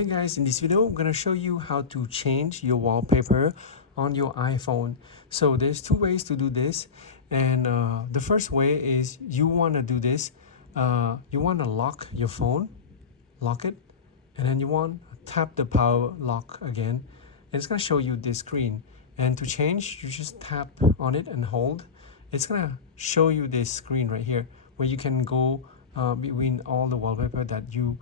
Hey guys, in this video I'm gonna show you how to change your wallpaper on your iPhone. So there's two ways to do this, and the first way is you want to do this. You want to lock your phone, lock it, and then you want to tap the power lock again. And it's gonna show you this screen. And to change, you just tap on it and hold. It's gonna show you this screen right here where you can go between all the wallpaper that you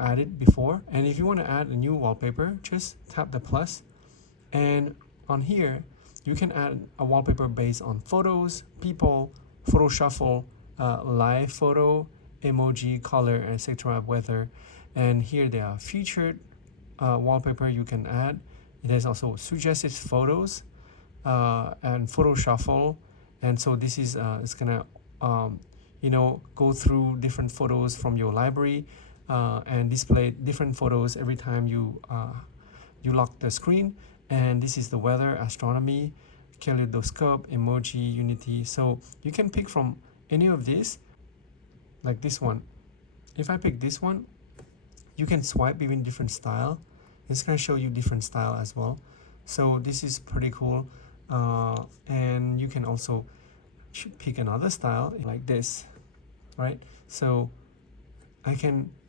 added before. And if you want to add a new wallpaper, just tap the plus, and on here you can add a wallpaper based on photos, people, photo shuffle, live photo, emoji, color, etc., weather. And here there are featured wallpaper you can add. There's also suggested photos and photo shuffle. And so this is it's gonna go through different photos from your library and display different photos every time you lock the screen. And this is the weather, astronomy, kaleidoscope, emoji, unity. So you can pick from any of these, like this one. If I pick this one, you can swipe between different style. It's going to show you different style as well. So this is pretty cool. And you can also pick another style like this, right? So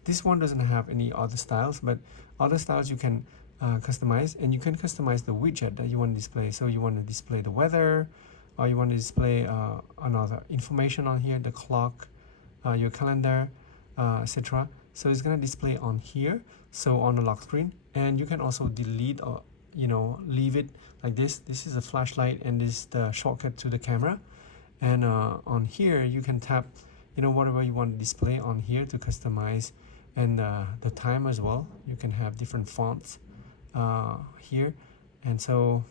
this one doesn't have any other styles, but other styles you can customize, and you can customize the widget that you want to display. So you want to display the weather, or you want to display another information on here, the clock, your calendar, etc. So it's going to display on here, so on the lock screen. And you can also delete or leave it like this. This is a flashlight, and this is the shortcut to the camera. And on here you can tap whatever you want to display on here to customize, and the time as well. You can have different fonts here. And so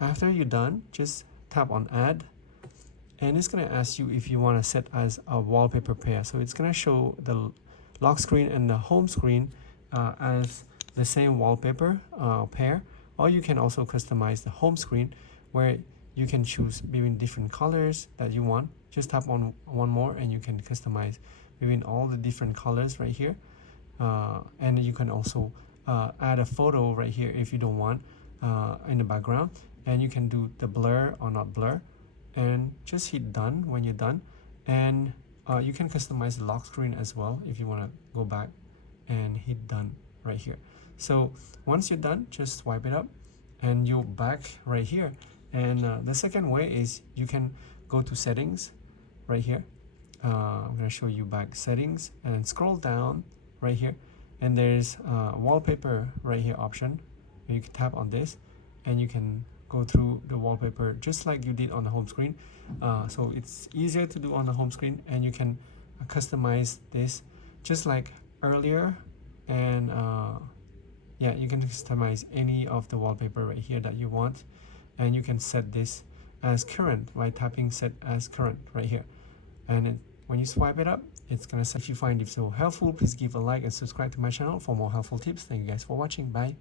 after you're done, just tap on add, and it's going to ask you if you want to set as a wallpaper pair. So it's going to show the lock screen and the home screen as the same wallpaper pair, or you can also customize the home screen where you can choose between different colors that you want. Just tap on one more and you can customize between all the different colors right here. And you can also add a photo right here if you don't want in the background, and you can do the blur or not blur, and just hit done when you're done. And you can customize the lock screen as well if you want to go back and hit done right here. So once you're done, just swipe it up and you're back right here. And the second way is you can go to settings right here. I'm going to show you back settings, and scroll down right here, and there's wallpaper right here option. You can tap on this and you can go through the wallpaper just like you did on the home screen. So it's easier to do on the home screen, and you can customize this just like earlier. And yeah, you can customize any of the wallpaper right here that you want, and you can set this as current by tapping set as current right here. And when you swipe it up, it's gonna say. If you find it so helpful, please give a like and subscribe to my channel for more helpful tips. Thank you guys for watching. Bye.